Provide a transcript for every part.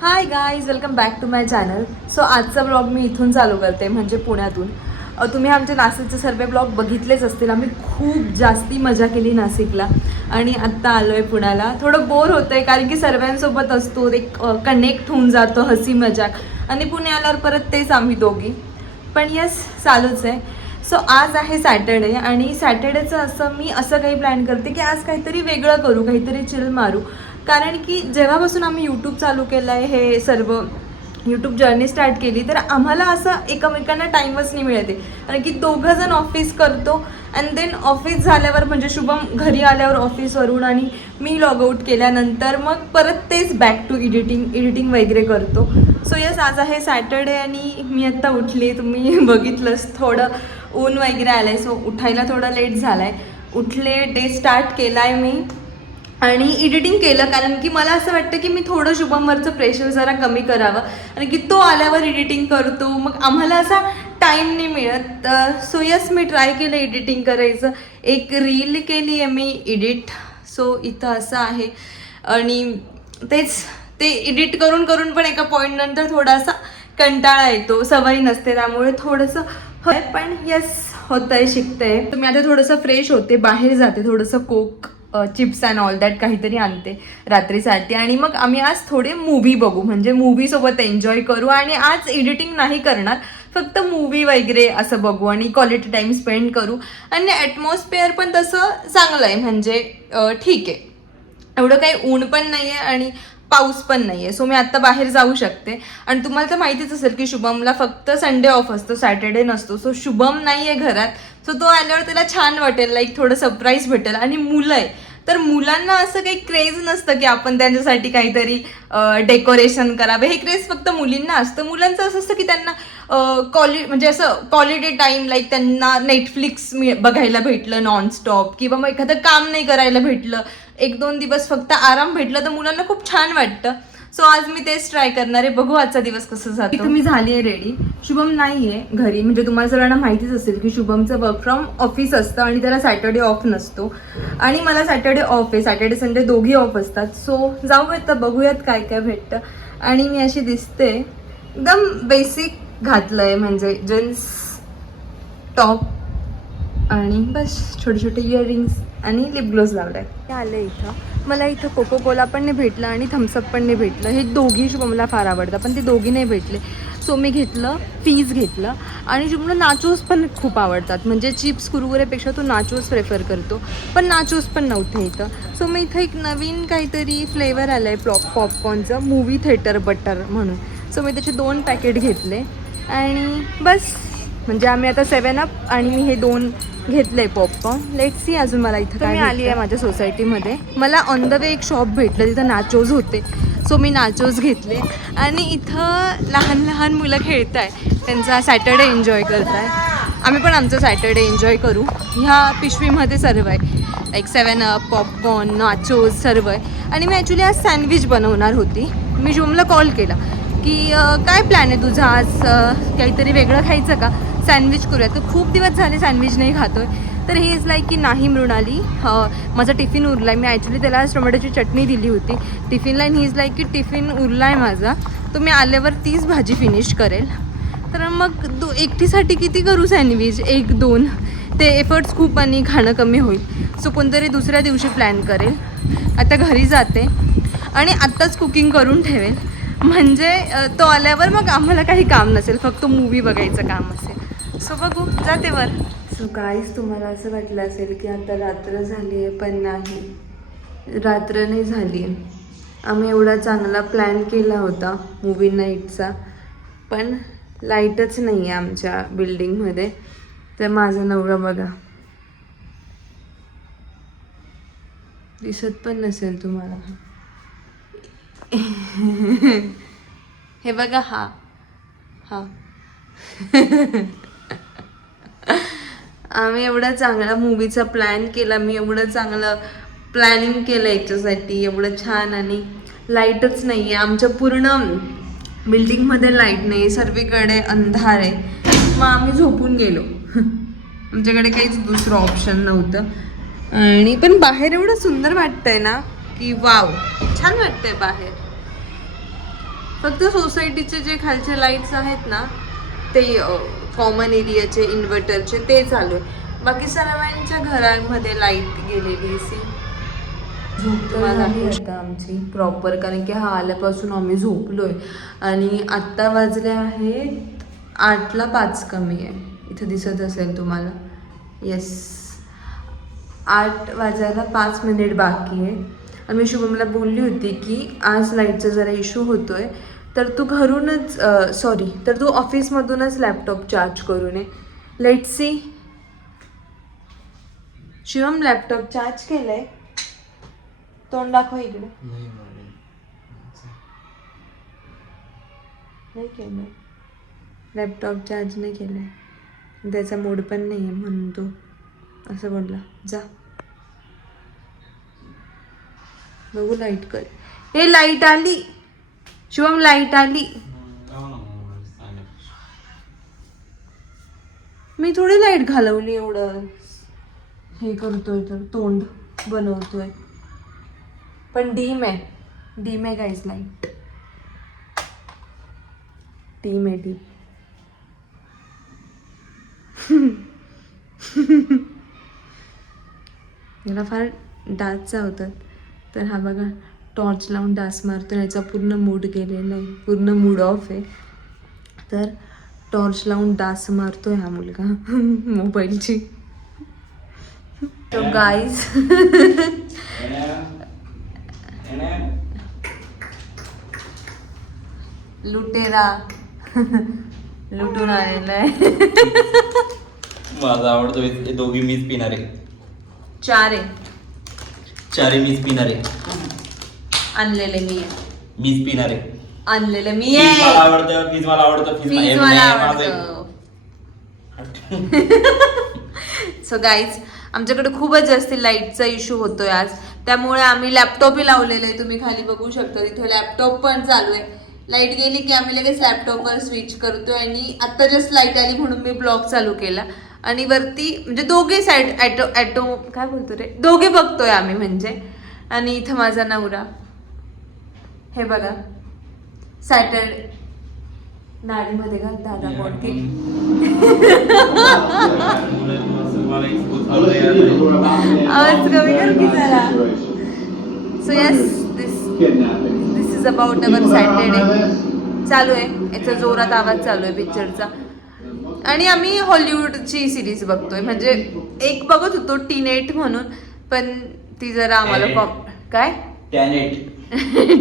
High guys, welcome back to my channel. So आजचा blog मी इथून चालू करते, म्हणजे पुण्यातून. तुम्ही आमचे नाशिकचे सर्व ब्लॉग बघितलेच असतील. आम्ही खूप जास्ती मजा केली नाशिकला आणि आत्ता आलो आहे पुण्याला. थोडं बोर होतं आहे कारण की सर्वांसोबत असतो, एक कनेक्ट होऊन जातो, हसी मजाक. आणि पुणे आल्यावर परत तेच आम्ही दोघी. पण यस, चालूच आहे. सो आज आहे सॅटर्डे आणि सॅटर्डेचं मी असं काही प्लॅन करते की आज काहीतरी वेगळं करू, काहीतरी चिल मारू. कारण की जेव्हापासून आम्ही यूट्यूब चालू केलं आहे, हे सर्व यूट्यूब जर्नी स्टार्ट केली, तर आम्हाला असं एकमेकांना टाईमच नाही मिळते. कारण की दोघंजण ऑफिस करतो अँड देन ऑफिस झाल्यावर म्हणजे शुभम घरी आल्यावर ऑफिसवरून आणि मी लॉगआउट केल्यानंतर मग परत तेच बॅक टू एडिटिंग वगैरे करतो. सो यस, आज आहे सॅटर्डे आणि मी आत्ता उठली. तुम्ही बघितलंच, थोडं ऊन वगैरे आलं आहे, सो उठायला थोडं लेट झाला आहे. उठले, डे स्टार्ट केला आहे मी आणि एडिटिंग केलं. कारण की मला असं वाटतं की मी थोडं शुभमवरचं प्रेशर जरा कमी करावं, आणि की तो आल्यावर एडिटिंग करतो, मग आम्हाला असा टाईम नाही मिळत. सो यस, मी ट्राय केलं एडिटिंग करायचं. एक रील केली आहे मी एडिट. सो इथं असं आहे आणि तेच ते एडिट करून करून पण एका पॉईंटनंतर थोडासा कंटाळा येतो, सवय नसते, त्यामुळे थोडंसं होय. पण यस, होतंय, शिकतंय. तर मी आता थोडंसं फ्रेश होते, बाहेर जाते, थोडंसं कोक, चिप्स अँड ऑल दॅट काहीतरी आणते रात्रीसाठी. आणि मग आम्ही आज थोडे मूवी बघू, म्हणजे मूवीसोबत एन्जॉय करू. आणि आज एडिटिंग नाही करणार, फक्त मूवी वगैरे असं बघू आणि क्वालिटी टाईम स्पेंड करू. आणि ॲटमॉस्फिअर पण तसं चांगलं आहे, म्हणजे ठीक आहे, एवढं काही ऊन पण नाही आहे आणि पाऊस पण नाही आहे. सो मी आत्ता बाहेर जाऊ शकते. आणि तुम्हाला तर माहितीच असेल की शुभमला फक्त संडे ऑफ असतो, सॅटर्डे नसतो. सो शुभम नाही आहे घरात, सो तो आल्यावर त्याला छान वाटेल, लाईक थोडं सरप्राईज भेटेल. आणि मुलं आहे, तर मुलांना असं काही क्रेज नसतं की आपण त्यांच्यासाठी काहीतरी डेकोरेशन करावं. हे क्रेज फक्त मुलींना असतं. मुलांचं असं असतं की त्यांना म्हणजे असं क्वालिटी टाईम, लाईक त्यांना नेटफ्लिक्स बघायला भेटलं नॉनस्टॉप, किंवा मग एखादं काम नाही करायला भेटलं, 1-2 दिवस फक्त आराम भेटलं, तर मुलांना खूप छान वाटतं. सो आज मी तेच ट्राय करणार आहे. बघू आजचा दिवस कसं जातो. मी झाली आहे रेडी. शुभम नाही आहे घरी, म्हणजे तुम्हाला सगळ्यांना माहितीच असेल की शुभमचं वर्क फ्रॉम ऑफिस असतं आणि त्याला सॅटर्डे ऑफ नसतो. आणि मला सॅटर्डे ऑफ आहे, सॅटर्डे संडे दोघी ऑफ असतात. सो जाऊयात, तर बघूयात काय काय भेटतं. आणि मी अशी दिसते, एकदम बेसिक घातलंय, म्हणजे जीन्स टॉप आणि बस छोटे छोटे इयरिंग्स आणि लिप ग्लोज लावलाय. आले इथं, मला इथं कोको कोला पण नाही भेटलं आणि थम्सअप पण नाही भेटलं. हे दोघी शुभमला फार आवडतं, पण ते दोघी नाही भेटले. सो मी घेतलं फीज घेतलं. आणि शुभमला नाचोस पण खूप आवडतात, म्हणजे चिप्स कुरकुरेपेक्षा तो नाचोस प्रेफर करतो, पण नाचोस पण नव्हते इथं. सो मी इथं एक नवीन काहीतरी फ्लेवर आलं आहे पॉपकॉर्नचं, मूवी थिएटर बटर म्हणून. सो मी त्याचे 2 पॅकेट घेतले आणि बस, म्हणजे आम्ही आता 7 अप आणि मी हे 2 घेतलं आहे पॉपकॉर्न. लेट्स सी अजून मला इथं काय. मी आली आहे माझ्या सोसायटीमध्ये. मला ऑन द वे एक शॉप भेटलं, तिथं नाचोज होते. सो मी नाचोज घेतले. आणि इथं लहान लहान मुलं खेळत आहे, त्यांचा सॅटर्डे एन्जॉय करत आहे. आम्ही पण आमचं सॅटर्डे एन्जॉय करू. ह्या पिशवीमध्ये सर्व आहे, लाईक 7 अप, पॉपकॉर्न, नाचोज सर्व आहे. आणि मी ॲक्च्युली आज सँडविच बनवणार होती. मी शुभमला कॉल केला की काय प्लॅन आहे तुझा आज, काहीतरी वेगळं खायचं का, सँडविच करूया. तर खूप दिवस झाले सँडविच नाही खातो आहे. तर ही इज लाईक की नाही मृणाली, माझा टिफिन उरला आहे. मी ॲक्च्युली त्याला आज टोमॅटोची चटणी दिली होती टिफिनला, आणि ही इज लाईक की टिफिन उरला आहे माझा, तो मी आल्यावर तीच भाजी फिनिश करेल. तर मग एकटीसाठी किती करू सँडविच, 1-2, ते एफर्ट्स खूप आणि खाणं कमी होईल. सो कोणतरी दुसऱ्या दिवशी प्लॅन करेल. आता घरी जाते आणि आत्ताच कुकिंग करून ठेवेल, म्हणजे तो आल्यावर मग आम्हाला काही काम नसेल, फक्त मूवी बघायचं काम असेल. सो बघू, जाते वर. सो गाईज, तुम्हाला असं वाटलं असेल की आता रात्र झाली आहे, पण नाही, रात्र नाही झाली आहे. आम्ही एवढा चांगला प्लॅन केला होता मूवी नाईटचा, पण लाईटच नाही आहे आमच्या बिल्डिंगमध्ये. तर माझा नवरा बघा, दिसत पण नसेल तुम्हाला, हे बघा, हा हा आम्ही एवढा चांगला मूवीचा प्लॅन केला, मी एवढं चांगलं प्लॅनिंग केलं याच्यासाठी, एवढं छान, आणि लाईटच नाही आहे आमच्या पूर्ण बिल्डिंगमध्ये. लाईट नाही, सर्वीकडे अंधार आहे. मग आम्ही झोपून गेलो. आमच्याकडे काहीच दुसरं ऑप्शन नव्हतं. आणि पण बाहेर एवढं सुंदर वाटतंय ना की वाव, छान वाटतंय बाहेर. फक्त सोसायटीचे जे खालचे लाईट्स आहेत ना ते कॉमन एरियाचे इन्व्हर्टरचे ते चालू आहे. बाकी सर्वांच्या घरांमध्ये लाईट गेलेली सी झोप तुम्हाला आता आमची प्रॉपर, कारण की हा आल्यापासून आम्ही झोपलोय आणि आत्ता वाजले आहेत 8:05 कमी आहे. इथं दिसत असेल तुम्हाला. येस 8 वाजायला 5 मिनिट बाकी आहे. आणि मी शुभमला बोलली होती की आज लाईटचा जरा इश्यू होतोय तर तू घरूनच तर तू ऑफिसमधूनच लॅपटॉप चार्ज करून ये. Let's see. Shivam laptop charge केलंय? तोंड दाखव इकडे. नाही केलं लॅपटॉप चार्ज नाही केलंय, त्याचा मूड पण नाही आहे म्हणून तो असं बोलला. जा बघू लाईट कर. हे लाईट आली शिवम, लाईट आली. मी थोडी लाईट घालवली एवढं हे करतोय तर तोंड बनवतोय. पण डीम आहे गाईज लाईट. डीम आहे डीम. याला फार डास चावतात तर हा बघा टॉर्च लावून डास मारतो. याचा पूर्ण मूड गेलेला आहे, पूर्ण मूड ऑफ आहे. तर टॉर्च लावून डास मारतोय हा मुलगा मोबाईलची. तो गाईज लुटेरा लुटून आलेला आहे. माझा आवडतो हे दोघी मीच पिणार आहे. चारे मीच पिणार आहे. आणलेले मी आहे. मीच पिणार आहे. आणलेले मी फीज आहे. मला आवडतं. फीज मला आवडतं. फीज मला आवडतं. सो गाईज आमच्याकडे खूपच जास्त लाईटचा इश्यू होतोय आज, त्यामुळे आम्ही लॅपटॉपही लावलेलं आहे. तुम्ही खाली बघू शकता तिथे लॅपटॉप पण चालू आहे. लाईट गेली की आम्ही लगेच लॅपटॉपवर स्विच करतोय. आणि आत्ता जस्ट लाईट आली म्हणून मी ब्लॉग चालू केला. आणि वरती म्हणजे दोघे साईड ॲटो काय बोलतो रे, दोघे बघतोय आम्ही म्हणजे. आणि इथं माझा नवरा हे बघा सॅटरडे नाडीमध्ये घाल दादा कोणती आवाज कमी कर की जरा. So yes this is about our Saturday. चालू आहे याचा जोरात आवाज चालू आहे पिक्चरचा. आणि आम्ही हॉलिवूडची सिरीज बघतोय. म्हणजे एक बघत होतो टीनेट म्हणून, पण ती जरा आम्हाला काय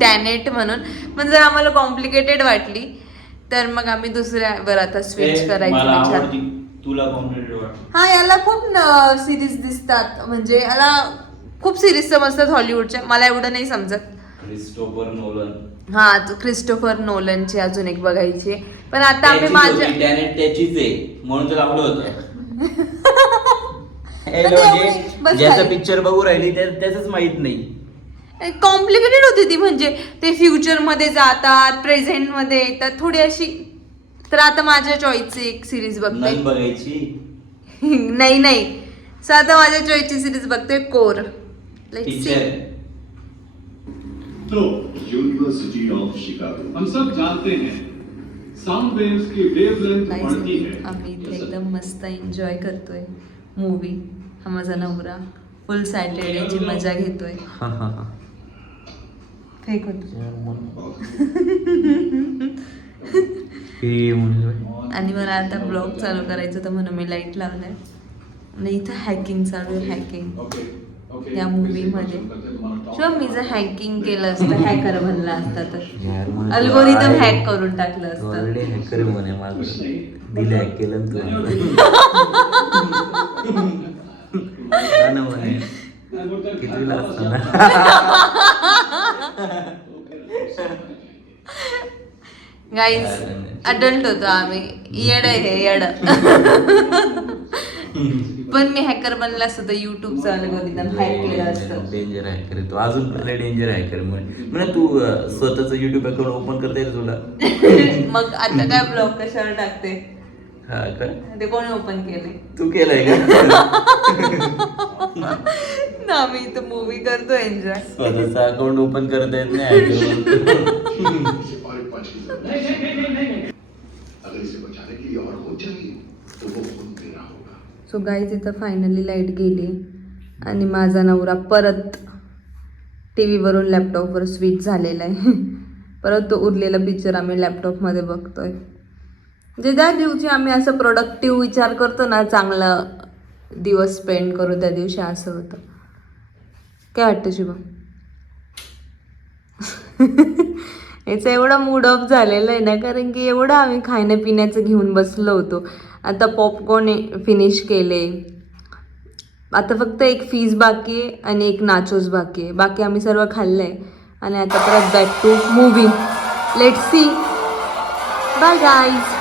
टॅनेट म्हणून पण जर आम्हाला कॉम्प्लिकेटेड वाटली तर मग आम्ही दुसऱ्यावर आता स्विच करायचं विचार. तुला कॉम्प्लिकेटेड वाटतं? हा याला खूप सिरीज दिसतात, म्हणजे याला खूप सिरीज समजतात हॉलिवूडच्या. मला एवढं नाही समजत. Christopher Nolan. हा क्रिस्टोफर नोलनची अजून एक बघायची. पण आता आम्ही माझ्या टॅनेट त्याचीच आहे म्हणून तुला आवडलं होतं. ज्याचा पिक्चर बघू राहिली त्याच माहित नाही. कॉम्प्लिकेटेड होती ती, म्हणजे ते फ्युचर मध्ये जातात, प्रेझेंट मध्ये येतात, थोडी अशी. तर आता माझ्या चॉईसची एक सिरीज बघते. बघायची नाही सो आता माझ्या चॉईसची सिरीज बघते कोर. तो यूनिवर्सिटी ऑफ शिकागो हम सब जानते हैं साउंड वेव्स की वेवलेंथ बढ़ती है. आम्ही इथे एकदम मस्त एन्जॉय करतोय मूवी. हा माझा नवरा फुल सॅटरडेची मजा घेतोय. फेक आणि मला आता ब्लॉग चालू करायचं तर म्हणून मी लाईट लावलाय. आणि इथं हॅकिंग चालू आहे. हॅकिंग या मूवी मध्ये मी जर हॅकिंग केलं असतं, हॅकर बनला असता तर अल्गोरिदम हॅक करून टाकलं असतं. ऑलरेडी हॅकर म्हणे माझं दिले हॅक केलं तू. कितीला असताना गाईज अडल्ट होतो आम्ही. येड आहे येड. पण मी हॅकर बनला असतं तर युट्यूबचं अल्गोरिदम हॅक केलं असतं. डेंजर हॅकर तू, अजून डेंजर हॅकर म्हणजे तू स्वतःच युट्यूब अकाउंट ओपन करता येईल तुला. मग आता काय ब्लॉग कशावर टाकते? हा काय ते कोणी ओपन केले? तू केलंय का? ना मी इथं मूवी करतो एन्जॉय. स्वतःच अकाउंट ओपन करता येत नाही. की जरूरत। अगर इसे बचाने के लिए और खून चाहिए तो वो खून मेरा होगा। सो गाईज इथं फायनली लाईट गेली आणि माझा नवरा परत टी व्हीवरून लॅपटॉपवर स्विच झालेला आहे. परत तो उरलेला पिक्चर आम्ही लॅपटॉपमध्ये बघतोय. म्हणजे त्या दिवशी आम्ही असं प्रोडक्टिव्ह विचार करतो ना, चांगला दिवस स्पेंड करू त्या दिवशी, असं होतं. काय वाटतं शुभम? याचं एवढा मूड ऑफ झालेला आहे ना, कारण की एवढं आम्ही खाण्यापिण्याचं घेऊन बसलो होतो. आता पॉपकॉर्न फिनिश केले, आता फक्त एक फीज बाकी आहे आणि एक नाचोस बाकी आहे. बाकी आम्ही सर्व खाल्लं आहे आणि आता परत back to movie. Let's see. Bye guys.